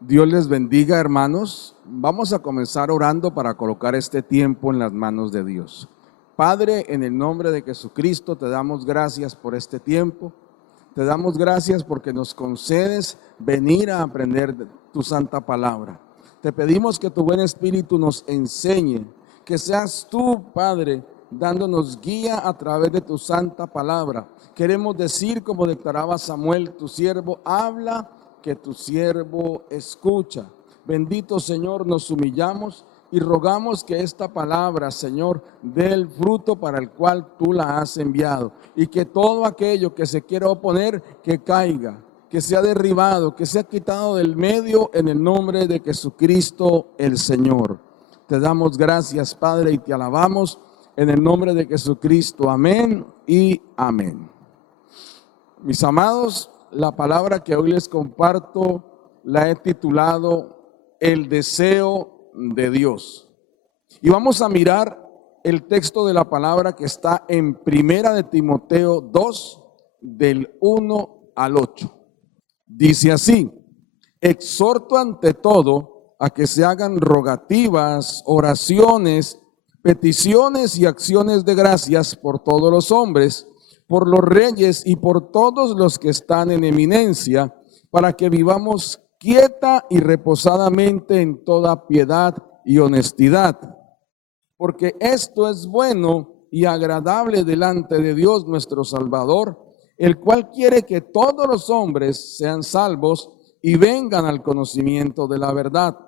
Dios les bendiga, hermanos. Vamos a comenzar orando para colocar este tiempo en las manos de Dios. Padre, en el nombre de Jesucristo, te damos gracias por este tiempo. Te damos gracias porque nos concedes venir a aprender tu santa palabra. Te pedimos que tu buen espíritu nos enseñe, que seas tú, Padre, dándonos guía a través de tu santa palabra. Queremos decir, como declaraba Samuel, tu siervo habla, que tu siervo escucha. Bendito Señor, nos humillamos y rogamos que esta palabra, Señor, dé el fruto para el cual tú la has enviado, y que todo aquello que se quiera oponer, que caiga, que sea derribado, que sea quitado del medio en el nombre de Jesucristo el Señor. Te damos gracias, Padre, y te alabamos en el nombre de Jesucristo. Amén y amén. Mis amados, la palabra que hoy les comparto la he titulado El deseo de Dios. Y vamos a mirar el texto de la palabra que está en Primera de Timoteo 2, del 1 al 8. Dice así: exhorto ante todo a que se hagan rogativas, oraciones, peticiones y acciones de gracias por todos los hombres, por los reyes y por todos los que están en eminencia, para que vivamos quieta y reposadamente en toda piedad y honestidad. Porque esto es bueno y agradable delante de Dios nuestro Salvador, el cual quiere que todos los hombres sean salvos y vengan al conocimiento de la verdad.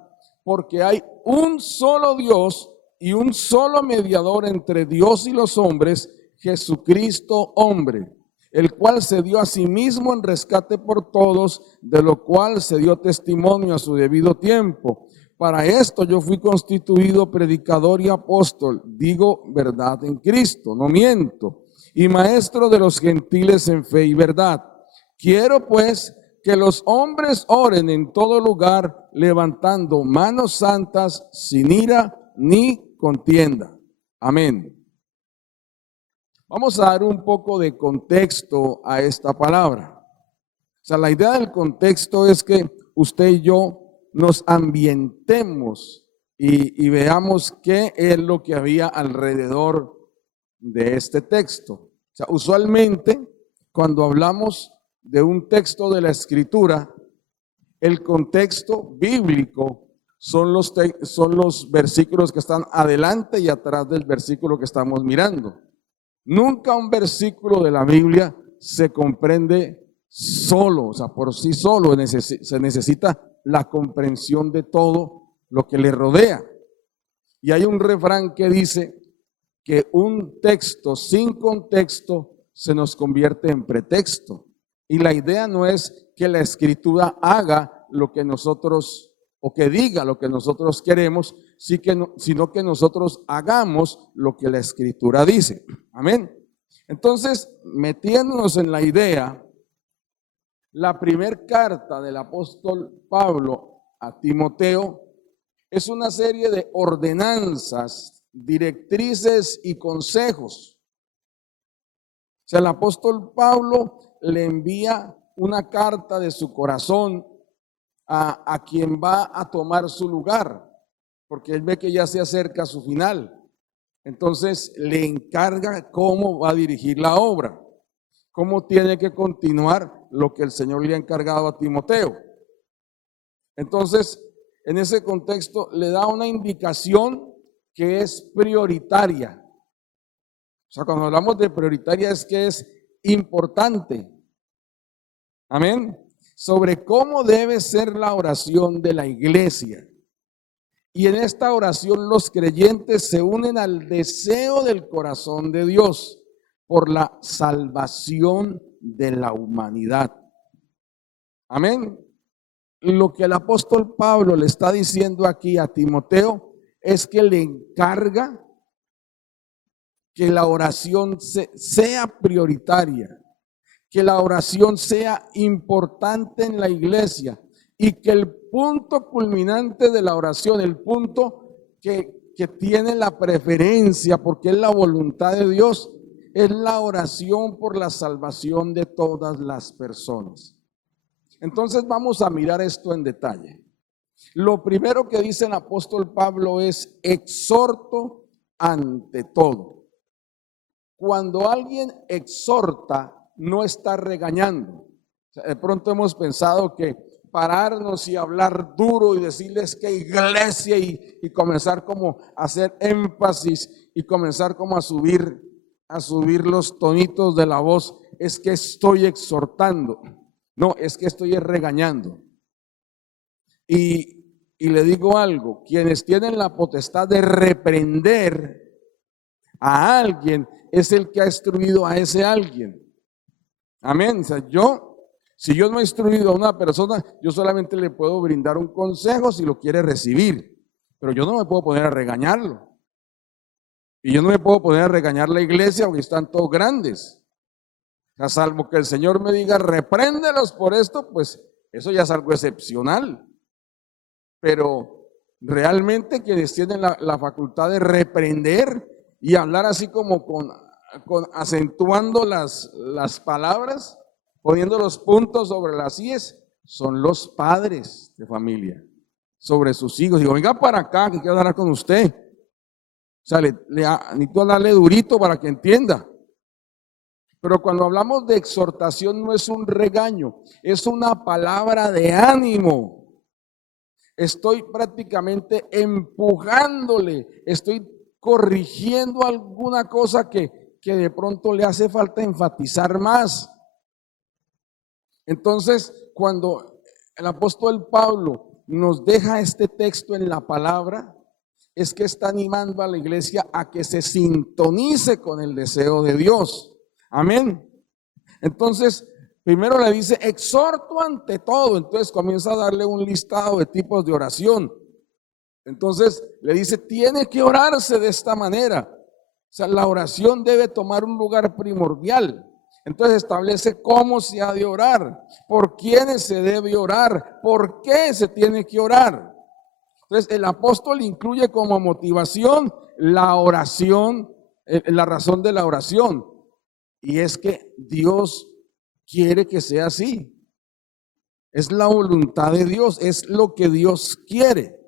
Porque hay un solo Dios y un solo mediador entre Dios y los hombres, Jesucristo hombre, el cual se dio a sí mismo en rescate por todos, de lo cual se dio testimonio a su debido tiempo. Para esto yo fui constituido predicador y apóstol, digo verdad en Cristo, no miento, y maestro de los gentiles en fe y verdad. Quiero pues que los hombres oren en todo lugar, levantando manos santas, sin ira ni contienda. Amén. Vamos a dar un poco de contexto a esta palabra. O sea, la idea del contexto es que usted y yo nos ambientemos y veamos qué es lo que había alrededor de este texto. O sea, usualmente cuando hablamos de un texto de la Escritura, el contexto bíblico son los versículos que están adelante y atrás del versículo que estamos mirando. Nunca un versículo de la Biblia se comprende solo, o sea, por sí solo. Se necesita la comprensión de todo lo que le rodea. Y hay un refrán que dice que un texto sin contexto se nos convierte en pretexto. Y la idea no es que la Escritura haga lo que nosotros, o que diga lo que nosotros queremos, sino que nosotros hagamos lo que la Escritura dice. Amén. Entonces, metiéndonos en la idea, la primera carta del apóstol Pablo a Timoteo es una serie de ordenanzas, directrices y consejos. O sea, el apóstol Pablo le envía una carta de su corazón a quien va a tomar su lugar, porque él ve que ya se acerca a su final. Entonces le encarga cómo va a dirigir la obra, cómo tiene que continuar lo que el Señor le ha encargado a Timoteo. Entonces, en ese contexto le da una indicación que es prioritaria. O sea, cuando hablamos de prioritaria es que es importante. Amén. Sobre cómo debe ser la oración de la iglesia. Y en esta oración los creyentes se unen al deseo del corazón de Dios por la salvación de la humanidad. Amén. Lo que el apóstol Pablo le está diciendo aquí a Timoteo es que le encarga que la oración sea prioritaria, que la oración sea importante en la iglesia y que el punto culminante de la oración, el punto que tiene la preferencia porque es la voluntad de Dios, es la oración por la salvación de todas las personas. Entonces vamos a mirar esto en detalle. Lo primero que dice el apóstol Pablo es exhorto ante todo. Cuando alguien exhorta, no está regañando. O sea, de pronto hemos pensado que pararnos y hablar duro y decirles que iglesia y comenzar como a hacer énfasis y comenzar como a subir los tonitos de la voz, es que estoy exhortando. No, es que estoy regañando. Y le digo algo, quienes tienen la potestad de reprender a alguien es el que ha instruido a ese alguien. Amén. O sea, si yo no he instruido a una persona, yo solamente le puedo brindar un consejo si lo quiere recibir, pero yo no me puedo poner a regañarlo. Y yo no me puedo poner a regañar la iglesia porque están todos grandes. O sea, salvo que el Señor me diga, repréndelos por esto, pues eso ya es algo excepcional. Pero realmente quienes tienen la facultad de reprender y hablar así como acentuando las palabras, poniendo los puntos sobre las íes, son los padres de familia, sobre sus hijos. Digo, venga para acá, que quiero hablar con usted. O sea, necesito hablarle durito para que entienda. Pero cuando hablamos de exhortación no es un regaño, es una palabra de ánimo. Estoy prácticamente empujándole, estoy corrigiendo alguna cosa que de pronto le hace falta enfatizar más. Entonces, cuando el apóstol Pablo nos deja este texto en la palabra, es que está animando a la iglesia a que se sintonice con el deseo de Dios. Amén. Entonces, primero le dice, exhorto ante todo. Entonces comienza a darle un listado de tipos de oración. Entonces le dice, tiene que orarse de esta manera. O sea, la oración debe tomar un lugar primordial. Entonces establece cómo se ha de orar, por quiénes se debe orar, por qué se tiene que orar. Entonces el apóstol incluye como motivación la oración, la razón de la oración. Y es que Dios quiere que sea así. Es la voluntad de Dios, es lo que Dios quiere.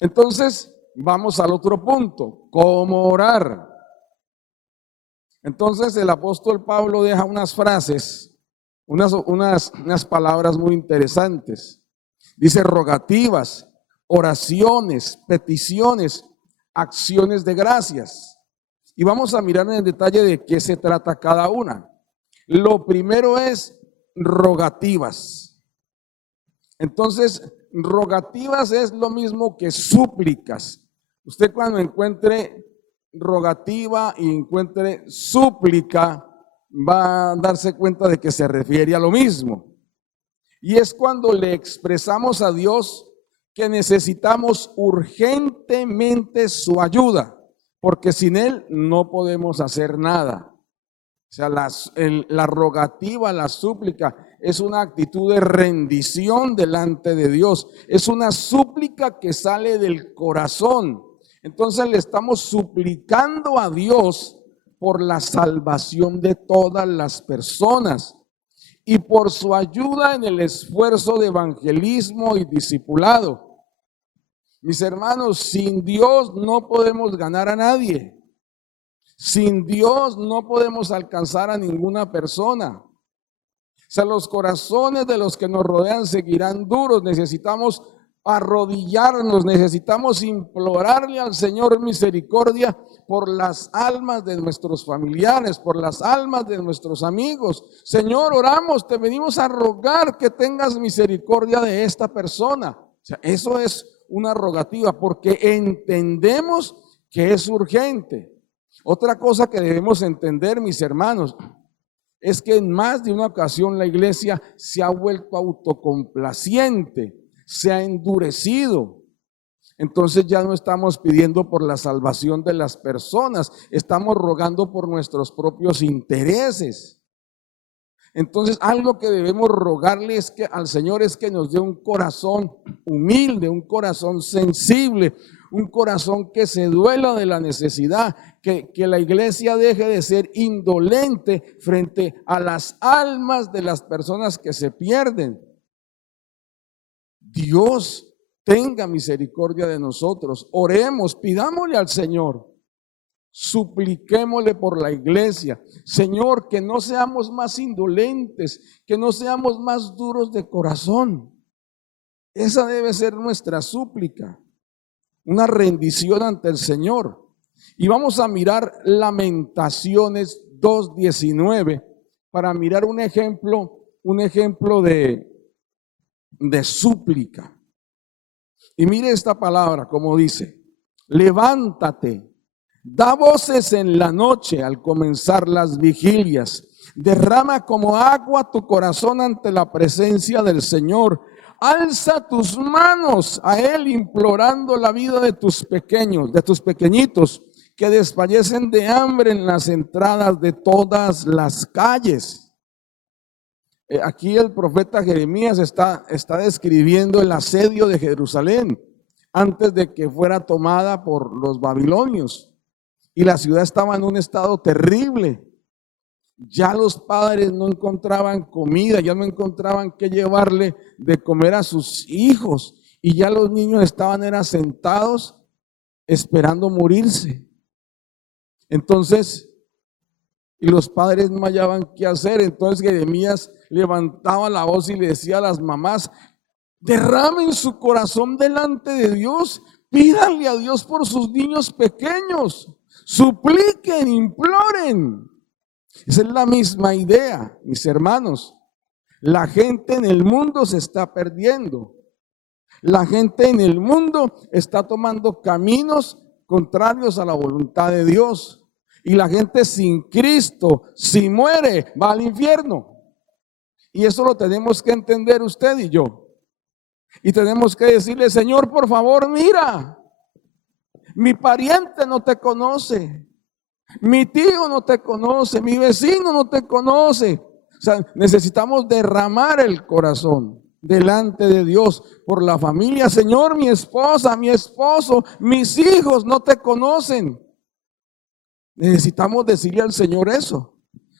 Entonces, vamos al otro punto, ¿cómo orar? Entonces, el apóstol Pablo deja unas frases, unas palabras muy interesantes. Dice rogativas, oraciones, peticiones, acciones de gracias. Y vamos a mirar en el detalle de qué se trata cada una. Lo primero es rogativas. Entonces, rogativas es lo mismo que súplicas. Usted cuando encuentre rogativa y encuentre súplica, va a darse cuenta de que se refiere a lo mismo. Y es cuando le expresamos a Dios que necesitamos urgentemente su ayuda, porque sin Él no podemos hacer nada. O sea, la rogativa, la súplica, es una actitud de rendición delante de Dios. Es una súplica que sale del corazón. Entonces le estamos suplicando a Dios por la salvación de todas las personas y por su ayuda en el esfuerzo de evangelismo y discipulado. Mis hermanos, sin Dios no podemos ganar a nadie. Sin Dios no podemos alcanzar a ninguna persona. O sea, los corazones de los que nos rodean seguirán duros. Necesitamos arrodillarnos, necesitamos implorarle al Señor misericordia por las almas de nuestros familiares, por las almas de nuestros amigos. Señor, oramos, te venimos a rogar que tengas misericordia de esta persona. O sea, eso es una rogativa porque entendemos que es urgente. Otra cosa que debemos entender, mis hermanos, es que en más de una ocasión la iglesia se ha vuelto autocomplaciente, se ha endurecido. Entonces ya no estamos pidiendo por la salvación de las personas, estamos rogando por nuestros propios intereses. Entonces algo que debemos rogarle al Señor es que nos dé un corazón humilde, un corazón sensible, un corazón que se duela de la necesidad, que la iglesia deje de ser indolente frente a las almas de las personas que se pierden. Dios tenga misericordia de nosotros. Oremos, pidámosle al Señor, supliquémosle por la iglesia. Señor, que no seamos más indolentes, que no seamos más duros de corazón. Esa debe ser nuestra súplica, una rendición ante el Señor. Y vamos a mirar Lamentaciones 2:19 para mirar un ejemplo de súplica. Y mire esta palabra como dice: levántate, da voces en la noche al comenzar las vigilias, derrama como agua tu corazón ante la presencia del Señor, alza tus manos a Él implorando la vida de tus pequeños, de tus pequeñitos que desfallecen de hambre en las entradas de todas las calles. Aquí el profeta Jeremías está describiendo el asedio de Jerusalén antes de que fuera tomada por los babilonios. Y la ciudad estaba en un estado terrible. Ya los padres no encontraban comida, ya no encontraban qué llevarle de comer a sus hijos. Y ya los niños estaban sentados esperando morirse. Entonces, y los padres no hallaban qué hacer. Entonces Jeremías levantaba la voz y le decía a las mamás: derramen su corazón delante de Dios, pídanle a Dios por sus niños pequeños, supliquen, imploren. Esa es la misma idea, mis hermanos. La gente en el mundo se está perdiendo. La gente en el mundo está tomando caminos contrarios a la voluntad de Dios. Y la gente sin Cristo, si muere, va al infierno. Y eso lo tenemos que entender usted y yo. Y tenemos que decirle: Señor, por favor, mira, mi pariente no te conoce, mi tío no te conoce, mi vecino no te conoce. O sea, necesitamos derramar el corazón delante de Dios por la familia. Señor, mi esposa, mi esposo, mis hijos no te conocen. Necesitamos decirle al Señor eso,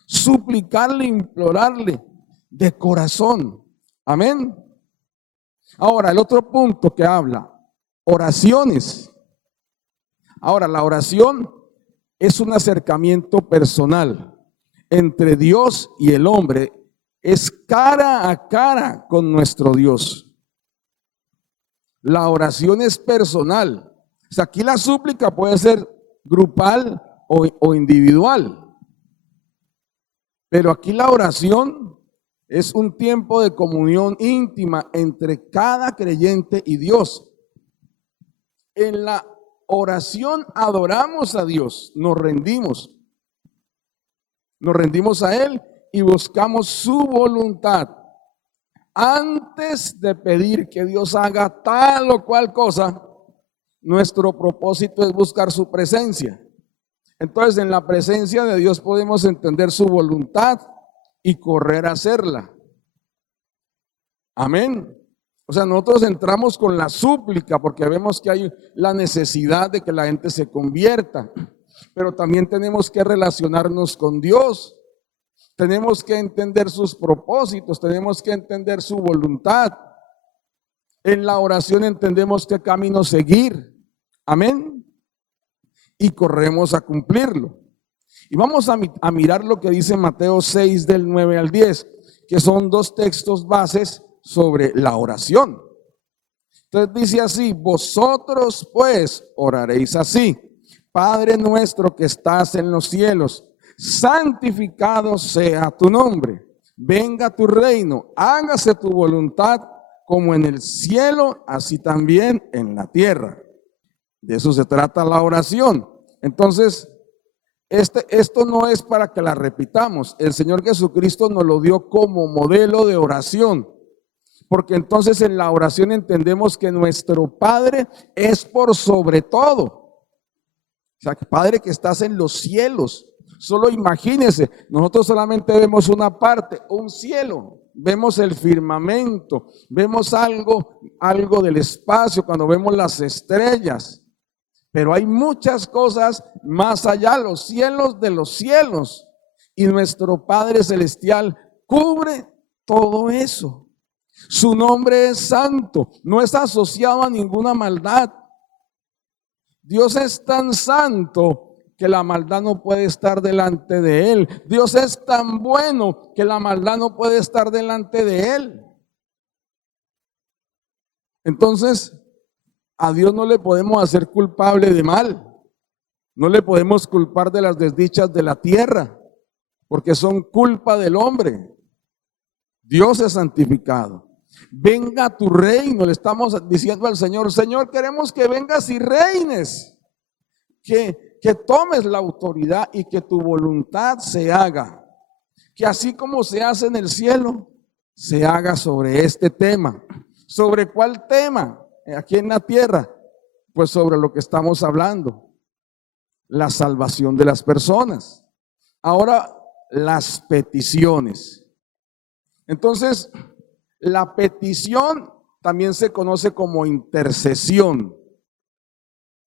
suplicarle, implorarle de corazón. Amén. Ahora, el otro punto que habla, oraciones. Ahora, la oración es un acercamiento personal entre Dios y el hombre. Es cara a cara con nuestro Dios. La oración es personal. O sea, aquí la súplica puede ser grupal o individual. Pero aquí la oración es un tiempo de comunión íntima entre cada creyente y Dios. En la oración adoramos a Dios, nos rendimos a Él y buscamos su voluntad. Antes de pedir que Dios haga tal o cual cosa, nuestro propósito es buscar su presencia. Entonces, en la presencia de Dios podemos entender su voluntad y correr a hacerla. Amén. O sea, nosotros entramos con la súplica porque vemos que hay la necesidad de que la gente se convierta, pero también tenemos que relacionarnos con Dios. Tenemos que entender sus propósitos, tenemos que entender su voluntad. En la oración entendemos qué camino seguir. Amén. Y corremos a cumplirlo. Y vamos a mirar lo que dice Mateo 6 del 9 al 10, que son dos textos bases sobre la oración. Entonces dice así: vosotros pues oraréis así: Padre nuestro que estás en los cielos, santificado sea tu nombre, venga tu reino, hágase tu voluntad como en el cielo, así también en la tierra. De eso se trata la oración. Entonces, esto no es para que la repitamos. El Señor Jesucristo nos lo dio como modelo de oración, porque entonces en la oración entendemos que nuestro Padre es por sobre todo. O sea, Padre que estás en los cielos. Solo imagínense, nosotros solamente vemos una parte, un cielo, vemos el firmamento, vemos algo del espacio cuando vemos las estrellas. Pero hay muchas cosas más allá, los cielos de los cielos. Y nuestro Padre Celestial cubre todo eso. Su nombre es santo, no es asociado a ninguna maldad. Dios es tan santo que la maldad no puede estar delante de Él. Dios es tan bueno que la maldad no puede estar delante de Él. Entonces, a Dios no le podemos hacer culpable de mal. No le podemos culpar de las desdichas de la tierra, porque son culpa del hombre. Dios es santificado. Venga tu reino, le estamos diciendo al Señor: Señor, queremos que vengas y reines, que tomes la autoridad y que tu voluntad se haga, que así como se hace en el cielo, se haga sobre este tema. ¿Sobre cuál tema? Aquí en la tierra, pues sobre lo que estamos hablando, la salvación de las personas. Ahora, las peticiones. Entonces, la petición también se conoce como intercesión.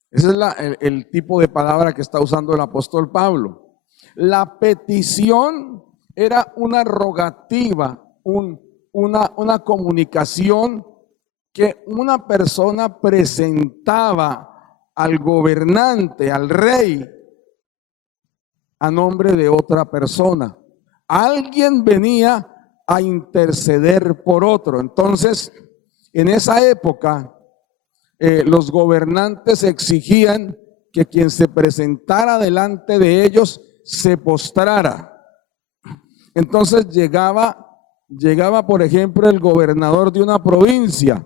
Ese es el tipo de palabra que está usando el apóstol Pablo. La petición era una rogativa, una comunicación que una persona presentaba al gobernante, al rey, a nombre de otra persona. Alguien venía a interceder por otro. Entonces, en esa época, los gobernantes exigían que quien se presentara delante de ellos se postrara. Entonces llegaba, por ejemplo, el gobernador de una provincia,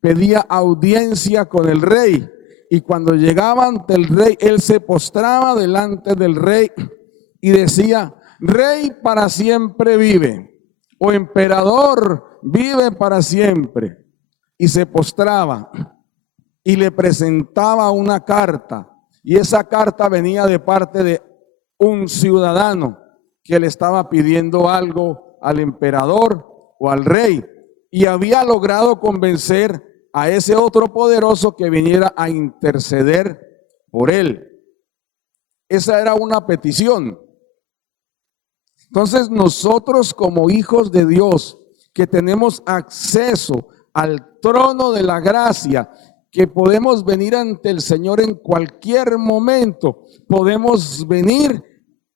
pedía audiencia con el rey, y cuando llegaba ante el rey, él se postraba delante del rey y decía: Rey para siempre vive, o emperador vive para siempre. Y se postraba y le presentaba una carta, y esa carta venía de parte de un ciudadano que le estaba pidiendo algo al emperador o al rey, y había logrado convencer a ese otro poderoso que viniera a interceder por él. Esa era una petición. Entonces, nosotros como hijos de Dios, que tenemos acceso al trono de la gracia, que podemos venir ante el Señor en cualquier momento, podemos venir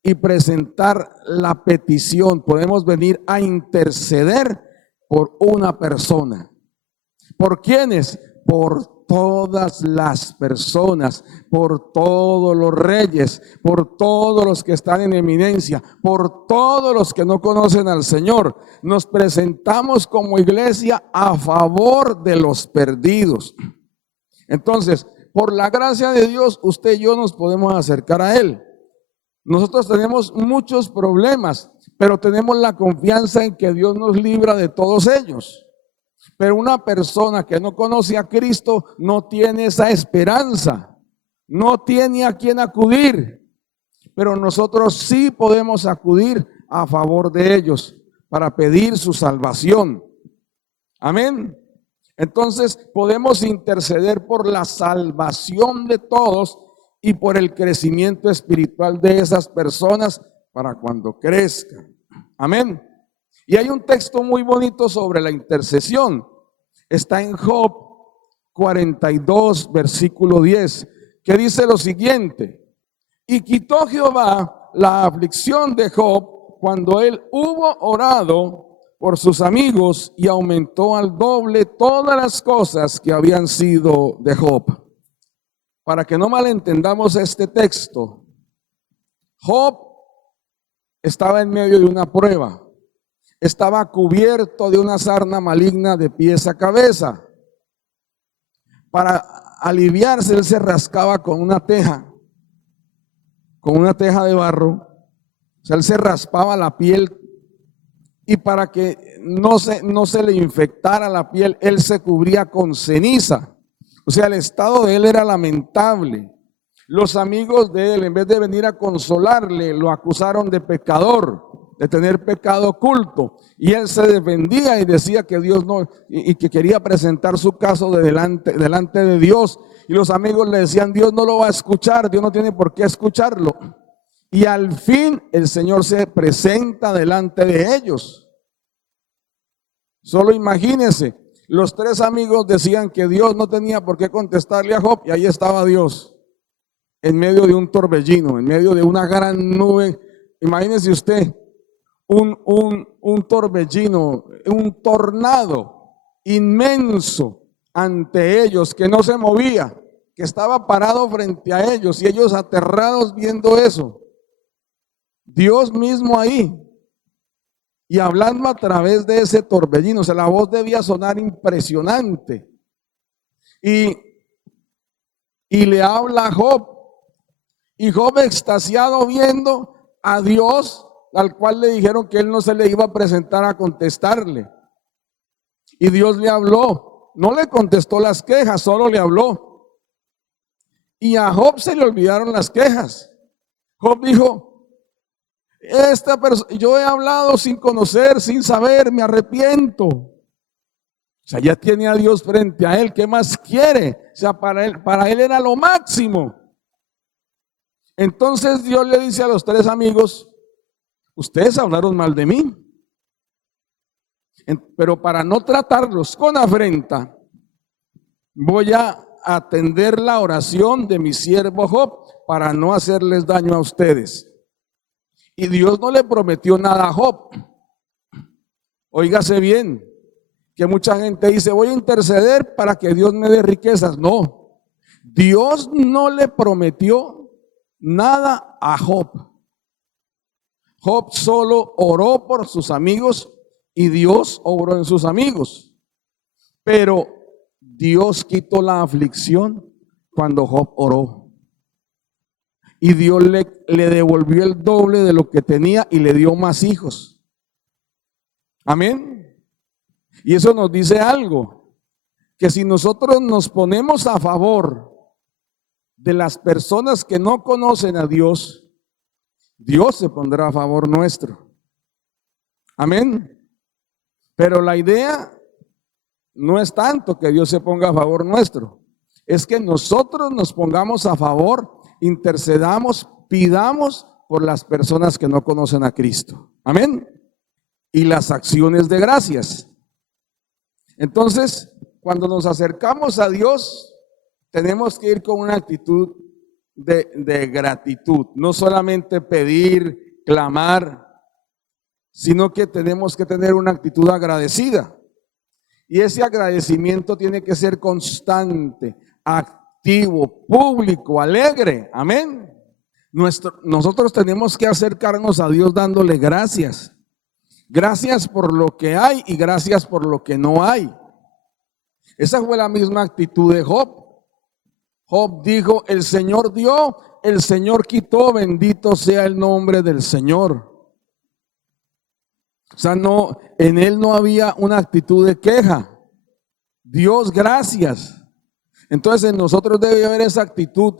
y presentar la petición, podemos venir a interceder por una persona. ¿Por quiénes? Por todas las personas, por todos los reyes, por todos los que están en eminencia, por todos los que no conocen al Señor. Nos presentamos como iglesia a favor de los perdidos. Entonces, por la gracia de Dios, usted y yo nos podemos acercar a Él. Nosotros tenemos muchos problemas, pero tenemos la confianza en que Dios nos libra de todos ellos. Pero una persona que no conoce a Cristo no tiene esa esperanza, no tiene a quién acudir. Pero nosotros sí podemos acudir a favor de ellos para pedir su salvación. Amén. Entonces podemos interceder por la salvación de todos y por el crecimiento espiritual de esas personas para cuando crezcan. Amén. Y hay un texto muy bonito sobre la intercesión. Está en Job 42, versículo 10, que dice lo siguiente: y quitó Jehová la aflicción de Job cuando él hubo orado por sus amigos, y aumentó al doble todas las cosas que habían sido de Job. Para que no malentendamos este texto, Job estaba en medio de una prueba. Estaba cubierto de una sarna maligna de pies a cabeza. Para aliviarse, él se rascaba con una teja de barro. O sea, él se raspaba la piel, y para que no se le infectara la piel, él se cubría con ceniza. O sea, el estado de él era lamentable. Los amigos de él, en vez de venir a consolarle, lo acusaron de pecador, de tener pecado oculto, y él se defendía y decía que Dios no, y que quería presentar su caso delante de Dios, y los amigos le decían: Dios no lo va a escuchar, Dios no tiene por qué escucharlo. Y al fin el Señor se presenta delante de ellos Solo imagínense, los tres amigos decían que Dios no tenía por qué contestarle a Job, y ahí estaba Dios, en medio de un torbellino, en medio de una gran nube. Imagínese usted, un torbellino, un tornado inmenso ante ellos, que no se movía, que estaba parado frente a ellos, y ellos aterrados viendo eso. Dios mismo ahí, y hablando a través de ese torbellino. O sea, la voz debía sonar impresionante. Y le habla a Job, y Job extasiado viendo a Dios, al cual le dijeron que él no se le iba a presentar a contestarle. Y Dios le habló, no le contestó las quejas, solo le habló. Y a Job se le olvidaron las quejas. Job dijo: yo he hablado sin conocer, sin saber, me arrepiento. O sea, ya tiene a Dios frente a él, ¿qué más quiere? O sea, para él era lo máximo. Entonces Dios le dice a los tres amigos: ustedes hablaron mal de mí, pero para no tratarlos con afrenta, voy a atender la oración de mi siervo Job para no hacerles daño a ustedes. Y Dios no le prometió nada a Job. Óigase bien, que mucha gente dice: voy a interceder para que Dios me dé riquezas. No, Dios no le prometió nada a Job. Job solo oró por sus amigos, y Dios obró en sus amigos. Pero Dios quitó la aflicción cuando Job oró. Y Dios le devolvió el doble de lo que tenía y le dio más hijos. Amén. Y eso nos dice algo, que si nosotros nos ponemos a favor de las personas que no conocen a Dios, Dios se pondrá a favor nuestro. Amén. Pero la idea no es tanto que Dios se ponga a favor nuestro, es que nosotros nos pongamos a favor, intercedamos, pidamos por las personas que no conocen a Cristo. Amén. Y las acciones de gracias. Entonces, cuando nos acercamos a Dios, tenemos que ir con una actitud de gratitud. No solamente pedir, clamar, sino que tenemos que tener una actitud agradecida. Y ese agradecimiento tiene que ser constante, activo, público, alegre. Amén. Nosotros tenemos que acercarnos a Dios dándole gracias. Gracias por lo que hay y gracias por lo que no hay. Esa fue la misma actitud de Job. Job dijo: el Señor dio, el Señor quitó, bendito sea el nombre del Señor. O sea, no, en él no había una actitud de queja. Dios, gracias. Entonces en nosotros debe haber esa actitud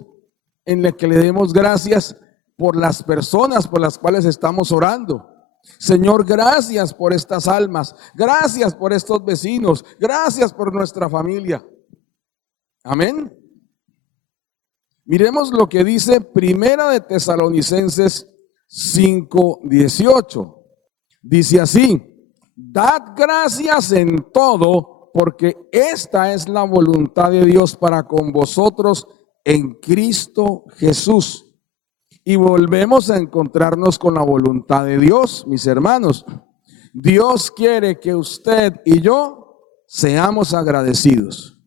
en la que le demos gracias por las personas por las cuales estamos orando. Señor, gracias por estas almas, gracias por estos vecinos, gracias por nuestra familia. Amén. Miremos lo que dice Primera de Tesalonicenses 5:18. Dice así: dad gracias en todo, porque esta es la voluntad de Dios para con vosotros en Cristo Jesús. Y volvemos a encontrarnos con la voluntad de Dios, mis hermanos. Dios quiere que usted y yo seamos agradecidos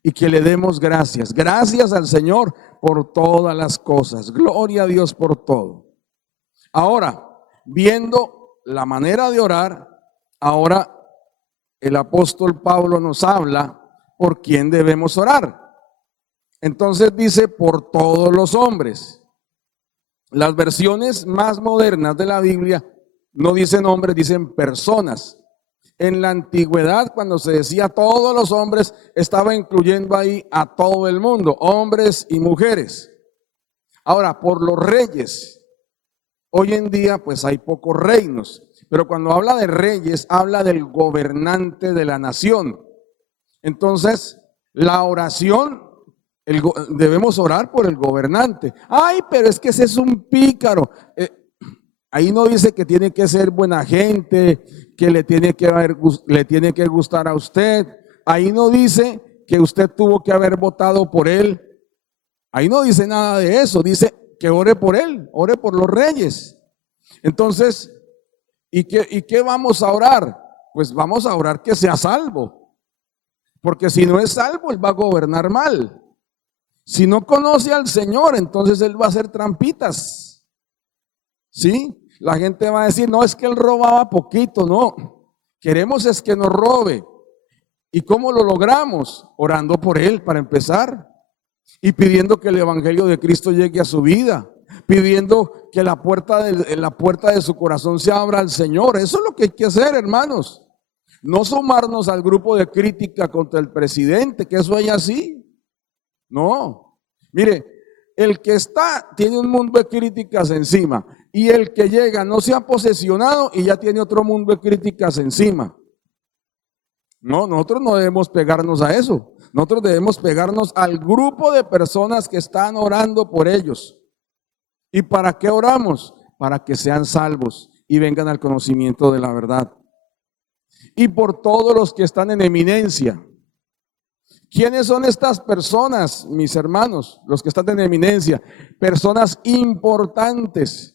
y que le demos gracias. Gracias al Señor por todas las cosas. Gloria a Dios por todo. Ahora, viendo la manera de orar, ahora el apóstol Pablo nos habla por quién debemos orar. Entonces dice: por todos los hombres. Las versiones más modernas de la Biblia no dicen hombres, dicen personas. En la antigüedad, cuando se decía todos los hombres, estaba incluyendo ahí a todo el mundo, hombres y mujeres. Ahora, por los reyes. Hoy en día pues hay pocos reinos, pero cuando habla de reyes, habla del gobernante de la nación. Entonces, la oración, debemos orar por el gobernante. Ay, pero es que ese es un pícaro. Ahí no dice que tiene que ser buena gente, que le tiene que gustar a usted. Ahí no dice que usted tuvo que haber votado por él. Ahí no dice nada de eso. Dice que ore por él, ore por los reyes. Entonces, ¿y qué vamos a orar? Pues vamos a orar que sea salvo. Porque si no es salvo, él va a gobernar mal. Si no conoce al Señor, entonces él va a hacer trampitas. ¿Sí? La gente va a decir, no, es que él robaba poquito. No, queremos es que nos robe. ¿Y cómo lo logramos? Orando por él para empezar y pidiendo que el evangelio de Cristo llegue a su vida, pidiendo que la puerta de su corazón se abra al Señor. Eso es lo que hay que hacer, hermanos. No sumarnos al grupo de crítica contra el presidente, que eso hay así. No, mire, el que está tiene un mundo de críticas encima, y el que llega no se ha posesionado y ya tiene otro mundo de críticas encima. No, nosotros no debemos pegarnos a eso. Nosotros debemos pegarnos al grupo de personas que están orando por ellos. ¿Y para qué oramos? Para que sean salvos y vengan al conocimiento de la verdad. Y por todos los que están en eminencia. ¿Quiénes son estas personas, mis hermanos? Los que están en eminencia. Personas importantes.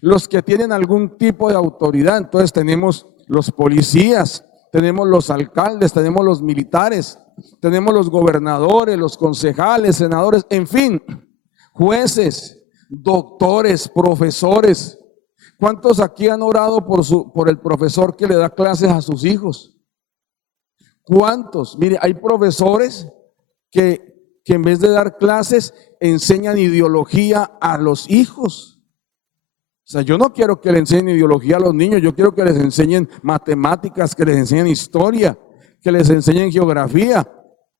Los que tienen algún tipo de autoridad. Entonces tenemos los policías, tenemos los alcaldes, tenemos los militares, tenemos los gobernadores, los concejales, senadores, en fin, jueces, doctores, profesores. ¿Cuántos aquí han orado por el profesor que le da clases a sus hijos? ¿Cuántos? Mire, hay profesores que en vez de dar clases enseñan ideología a los hijos. O sea, yo no quiero que le enseñen ideología a los niños, yo quiero que les enseñen matemáticas, que les enseñen historia, que les enseñen geografía.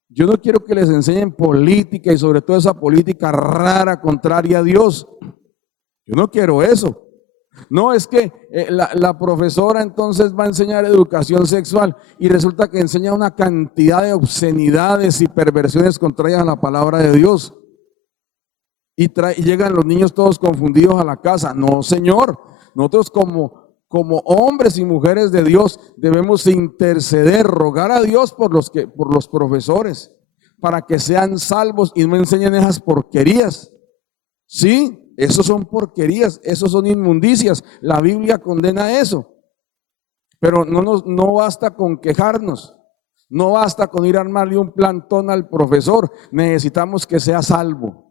Yo no quiero que les enseñen política y sobre todo esa política rara, contraria a Dios. Yo no quiero eso. No, es que la profesora entonces va a enseñar educación sexual y resulta que enseña una cantidad de obscenidades y perversiones contrarias a la palabra de Dios. Y llegan los niños todos confundidos a la casa. No, Señor, nosotros como hombres y mujeres de Dios debemos interceder, rogar a Dios por los profesores, para que sean salvos y no enseñen esas porquerías. Sí, esos son porquerías, esos son inmundicias. La Biblia condena eso. Pero no basta con quejarnos, no basta con ir a armarle un plantón al profesor. Necesitamos que sea salvo.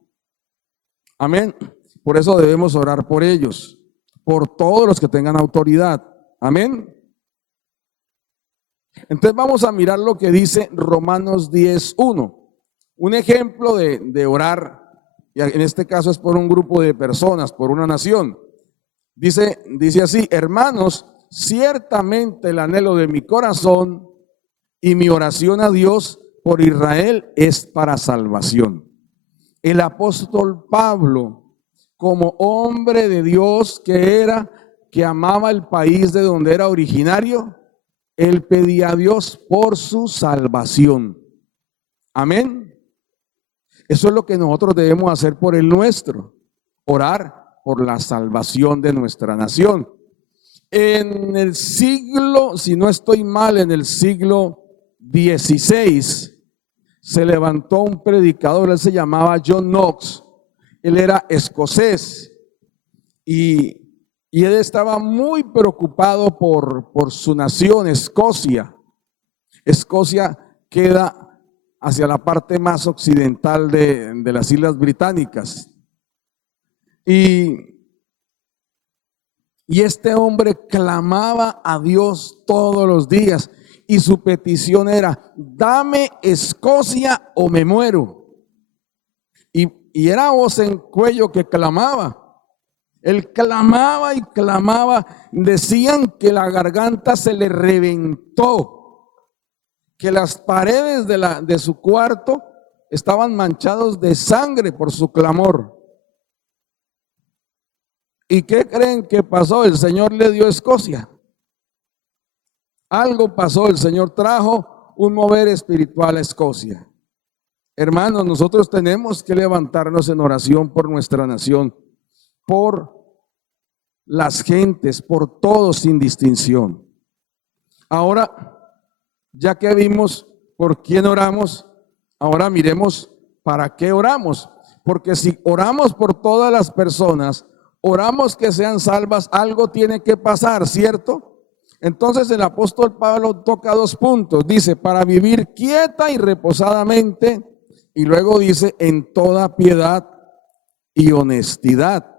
Amén. Por eso debemos orar por ellos, por todos los que tengan autoridad. Amén. Entonces vamos a mirar lo que dice Romanos 10:1. Un ejemplo de orar, y en este caso es por un grupo de personas, por una nación. Dice así: hermanos, ciertamente el anhelo de mi corazón y mi oración a Dios por Israel es para salvación. El apóstol Pablo, como hombre de Dios que amaba el país de donde era originario, él pedía a Dios por su salvación. Amén. Eso es lo que nosotros debemos hacer por el nuestro, orar por la salvación de nuestra nación. En el siglo, si no estoy mal, en el siglo XVI, se levantó un predicador, él se llamaba John Knox, él era escocés y él estaba muy preocupado por su nación, Escocia. Escocia queda hacia la parte más occidental de las Islas Británicas. Y este hombre clamaba a Dios todos los días. Y su petición era: dame Escocia o me muero. Y era voz en cuello que clamaba. Él clamaba y clamaba. Decían que la garganta se le reventó, que las paredes de su cuarto estaban manchados de sangre por su clamor. ¿Y qué creen que pasó? El Señor le dio Escocia. Algo pasó, el Señor trajo un mover espiritual a Escocia. Hermanos, nosotros tenemos que levantarnos en oración por nuestra nación, por las gentes, por todos sin distinción. Ahora, ya que vimos por quién oramos, ahora miremos para qué oramos. Porque si oramos por todas las personas, oramos que sean salvas, algo tiene que pasar, ¿cierto? Entonces el apóstol Pablo toca 2 puntos. Dice, para vivir quieta y reposadamente, y luego dice, en toda piedad y honestidad.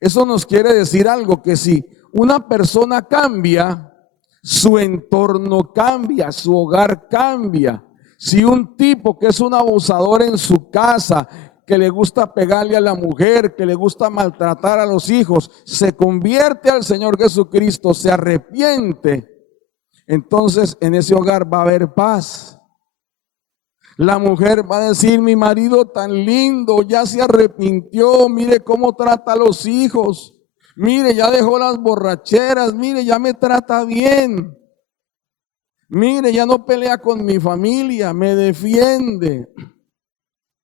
Eso nos quiere decir algo, que si una persona cambia, su entorno cambia, su hogar cambia. Si un tipo que es un abusador en su casa, que le gusta pegarle a la mujer, que le gusta maltratar a los hijos, se convierte al Señor Jesucristo, se arrepiente, entonces en ese hogar va a haber paz. La mujer va a decir, mi marido tan lindo, ya se arrepintió, mire cómo trata a los hijos, mire, ya dejó las borracheras, mire, ya me trata bien, mire, ya no pelea con mi familia, me defiende.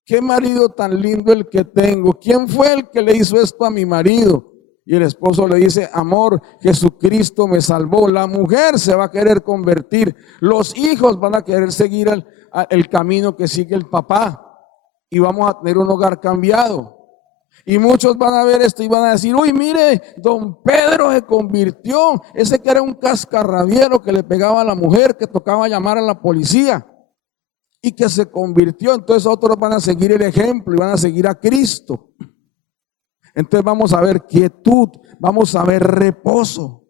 Qué marido tan lindo el que tengo. ¿Quién fue el que le hizo esto a mi marido? Y el esposo le dice, amor, Jesucristo me salvó. La mujer se va a querer convertir. Los hijos van a querer seguir el camino que sigue el papá. Y vamos a tener un hogar cambiado. Y muchos van a ver esto y van a decir, uy, mire, don Pedro se convirtió. Ese que era un cascarrabiero que le pegaba a la mujer, que tocaba llamar a la policía. Y que se convirtió. Entonces otros van a seguir el ejemplo y van a seguir a Cristo. Entonces vamos a ver quietud, vamos a ver reposo.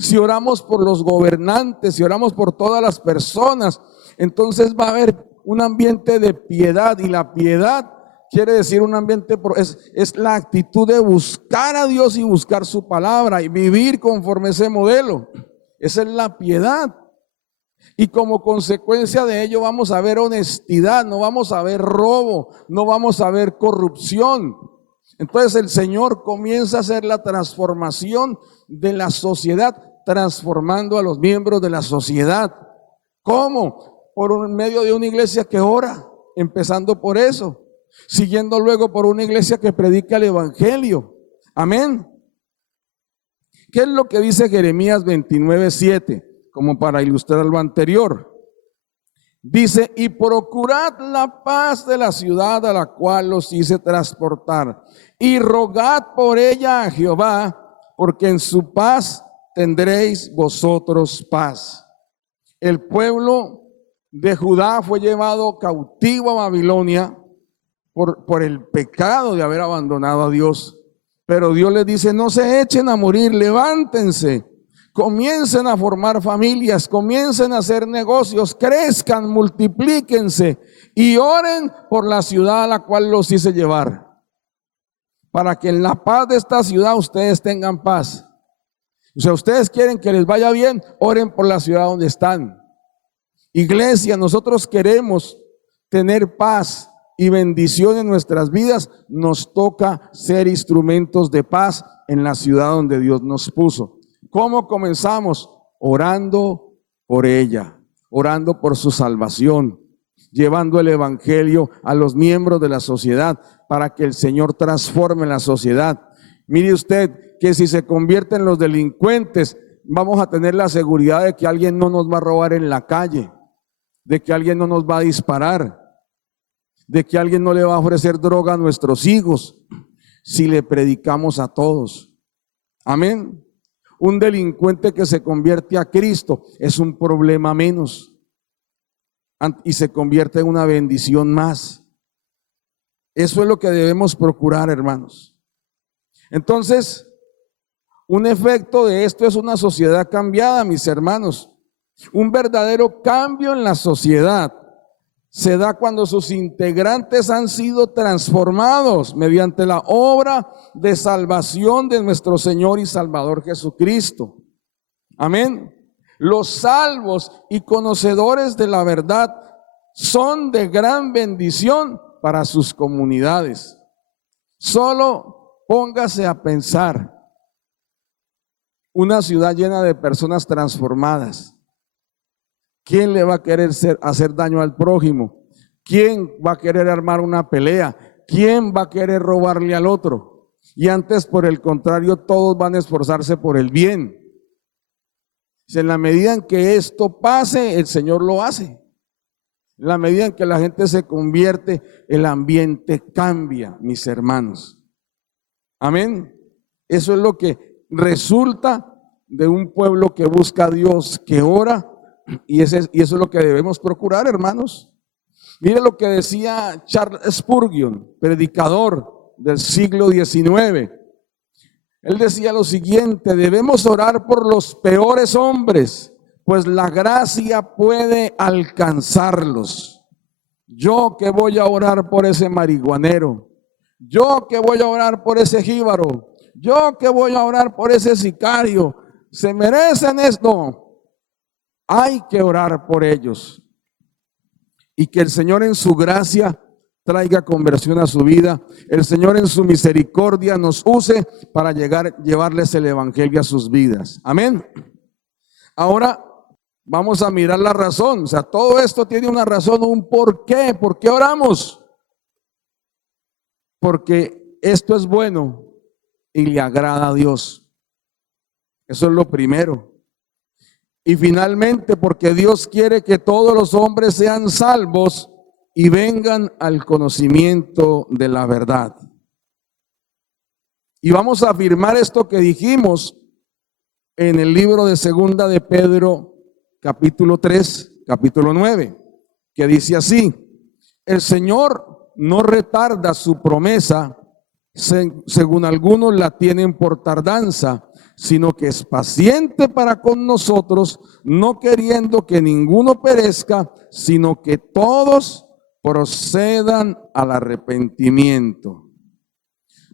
Si oramos por los gobernantes, si oramos por todas las personas, entonces va a haber un ambiente de piedad. Y la piedad quiere decir un ambiente, es la actitud de buscar a Dios y buscar su palabra y vivir conforme ese modelo. Esa es la piedad. Y como consecuencia de ello vamos a ver honestidad, no vamos a ver robo, no vamos a ver corrupción. Entonces el Señor comienza a hacer la transformación de la sociedad, transformando a los miembros de la sociedad. ¿Cómo? Por medio de una iglesia que ora, empezando por eso, siguiendo luego por una iglesia que predica el evangelio. Amén. ¿Qué es lo que dice Jeremías 29:7? Como para ilustrar lo anterior. Dice, y procurad la paz de la ciudad a la cual los hice transportar, y rogad por ella a Jehová, porque en su paz tendréis vosotros paz. El pueblo de Judá fue llevado cautivo a Babilonia por el pecado de haber abandonado a Dios. Pero Dios les dice, no se echen a morir, levántense. Comiencen a formar familias, comiencen a hacer negocios, crezcan, multiplíquense y oren por la ciudad a la cual los hice llevar. Para que en la paz de esta ciudad ustedes tengan paz. O sea, ustedes quieren que les vaya bien, oren por la ciudad donde están. Iglesia, nosotros queremos tener paz y bendición en nuestras vidas. Nos toca ser instrumentos de paz en la ciudad donde Dios nos puso. ¿Cómo comenzamos? Orando por ella, orando por su salvación, llevando el evangelio a los miembros de la sociedad para que el Señor transforme la sociedad. Mire usted que si se convierten los delincuentes, vamos a tener la seguridad de que alguien no nos va a robar en la calle, de que alguien no nos va a disparar, de que alguien no le va a ofrecer droga a nuestros hijos, si le predicamos a todos. Amén. Un delincuente que se convierte a Cristo es un problema menos y se convierte en una bendición más. Eso es lo que debemos procurar, hermanos. Entonces, un efecto de esto es una sociedad cambiada, mis hermanos. Un verdadero cambio en la sociedad se da cuando sus integrantes han sido transformados mediante la obra de salvación de nuestro Señor y Salvador Jesucristo. Amén. Los salvos y conocedores de la verdad son de gran bendición para sus comunidades. Solo póngase a pensar, una ciudad llena de personas transformadas. ¿Quién le va a querer hacer daño al prójimo? ¿Quién va a querer armar una pelea? ¿Quién va a querer robarle al otro? Y antes, por el contrario, todos van a esforzarse por el bien. En la medida en que esto pase, el Señor lo hace. En la medida en que la gente se convierte, el ambiente cambia, mis hermanos. Amén. Eso es lo que resulta de un pueblo que busca a Dios, que ora, y eso es lo que debemos procurar, hermanos. Mire lo que decía Charles Spurgeon, predicador del siglo XIX. Él decía lo siguiente: debemos orar por los peores hombres, pues la gracia puede alcanzarlos. Yo que voy a orar por ese marihuanero, yo que voy a orar por ese jíbaro, yo que voy a orar por ese sicario, ¿se merecen esto? Hay que orar por ellos. Y que el Señor en su gracia traiga conversión a su vida. El Señor en su misericordia nos use para llevarles el evangelio a sus vidas. Amén. Ahora vamos a mirar la razón. O sea, todo esto tiene una razón, un porqué. ¿Por qué oramos? Porque esto es bueno y le agrada a Dios. Eso es lo primero. Y finalmente, porque Dios quiere que todos los hombres sean salvos y vengan al conocimiento de la verdad. Y vamos a afirmar esto que dijimos en el libro de Segunda de Pedro, capítulo 3, capítulo 9, que dice así: el Señor no retarda su promesa, según algunos la tienen por tardanza, sino que es paciente para con nosotros, no queriendo que ninguno perezca, sino que todos procedan al arrepentimiento.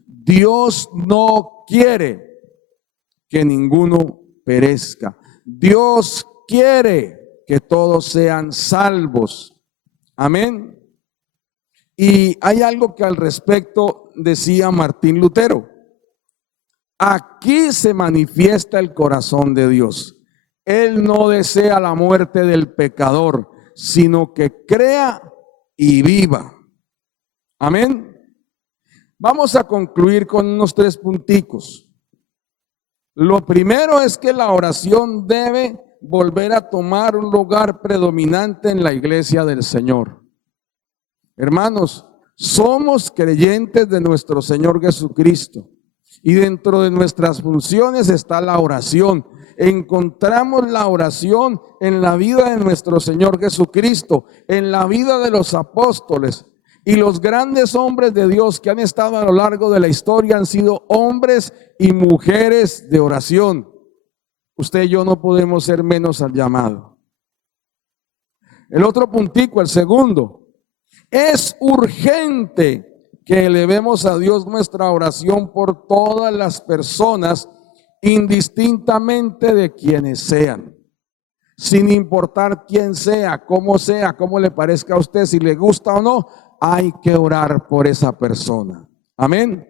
Dios no quiere que ninguno perezca. Dios quiere que todos sean salvos. Amén. Y hay algo que al respecto decía Martín Lutero. Aquí se manifiesta el corazón de Dios. Él no desea la muerte del pecador, sino que crea y viva. Amén. Vamos a concluir con unos 3 punticos. Lo primero es que la oración debe volver a tomar un lugar predominante en la iglesia del Señor. Hermanos, somos creyentes de nuestro Señor Jesucristo. Y dentro de nuestras funciones está la oración. Encontramos la oración en la vida de nuestro Señor Jesucristo, en la vida de los apóstoles. Y los grandes hombres de Dios que han estado a lo largo de la historia han sido hombres y mujeres de oración. Usted y yo no podemos ser menos al llamado. El otro puntico, el segundo: es urgente que elevemos a Dios nuestra oración por todas las personas, indistintamente de quienes sean, sin importar quién sea, cómo le parezca a usted, si le gusta o no, hay que orar por esa persona. Amén.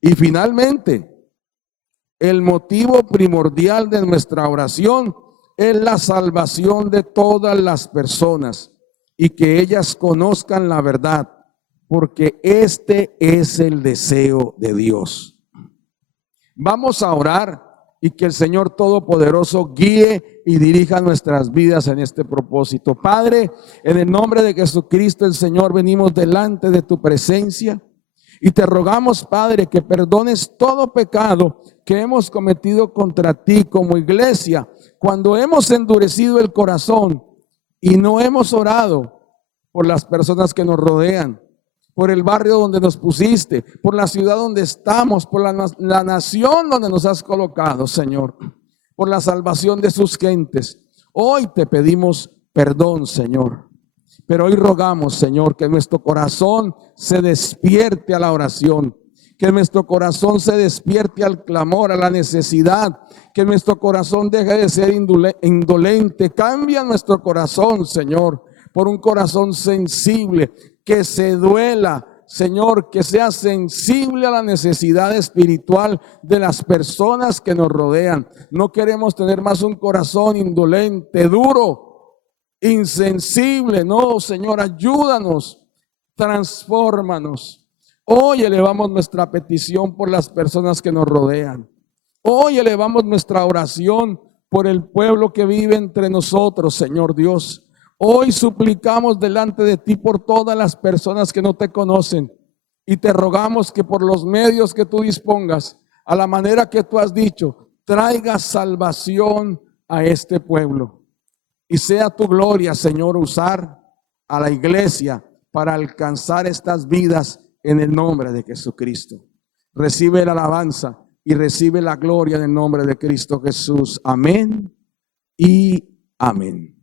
Y finalmente, el motivo primordial de nuestra oración es la salvación de todas las personas y que ellas conozcan la verdad, porque este es el deseo de Dios. Vamos a orar y que el Señor Todopoderoso guíe y dirija nuestras vidas en este propósito. Padre, en el nombre de Jesucristo el Señor, venimos delante de tu presencia y te rogamos, Padre, que perdones todo pecado que hemos cometido contra ti como iglesia, cuando hemos endurecido el corazón y no hemos orado por las personas que nos rodean, por el barrio donde nos pusiste, por la ciudad donde estamos, por la nación donde nos has colocado, Señor, por la salvación de sus gentes. Hoy te pedimos perdón, Señor, pero hoy rogamos, Señor, que nuestro corazón se despierte a la oración, que nuestro corazón se despierte al clamor, a la necesidad, que nuestro corazón deje de ser indolente. Cambia nuestro corazón, Señor, por un corazón sensible, que se duela, Señor, que sea sensible a la necesidad espiritual de las personas que nos rodean. No queremos tener más un corazón indolente, duro, insensible. No, Señor, ayúdanos, transfórmanos. Hoy elevamos nuestra petición por las personas que nos rodean. Hoy elevamos nuestra oración por el pueblo que vive entre nosotros, Señor Dios. Hoy suplicamos delante de ti por todas las personas que no te conocen y te rogamos que por los medios que tú dispongas, a la manera que tú has dicho, traiga salvación a este pueblo. Y sea tu gloria, Señor, usar a la iglesia para alcanzar estas vidas en el nombre de Jesucristo. Recibe la alabanza y recibe la gloria en el nombre de Cristo Jesús. Amén y amén.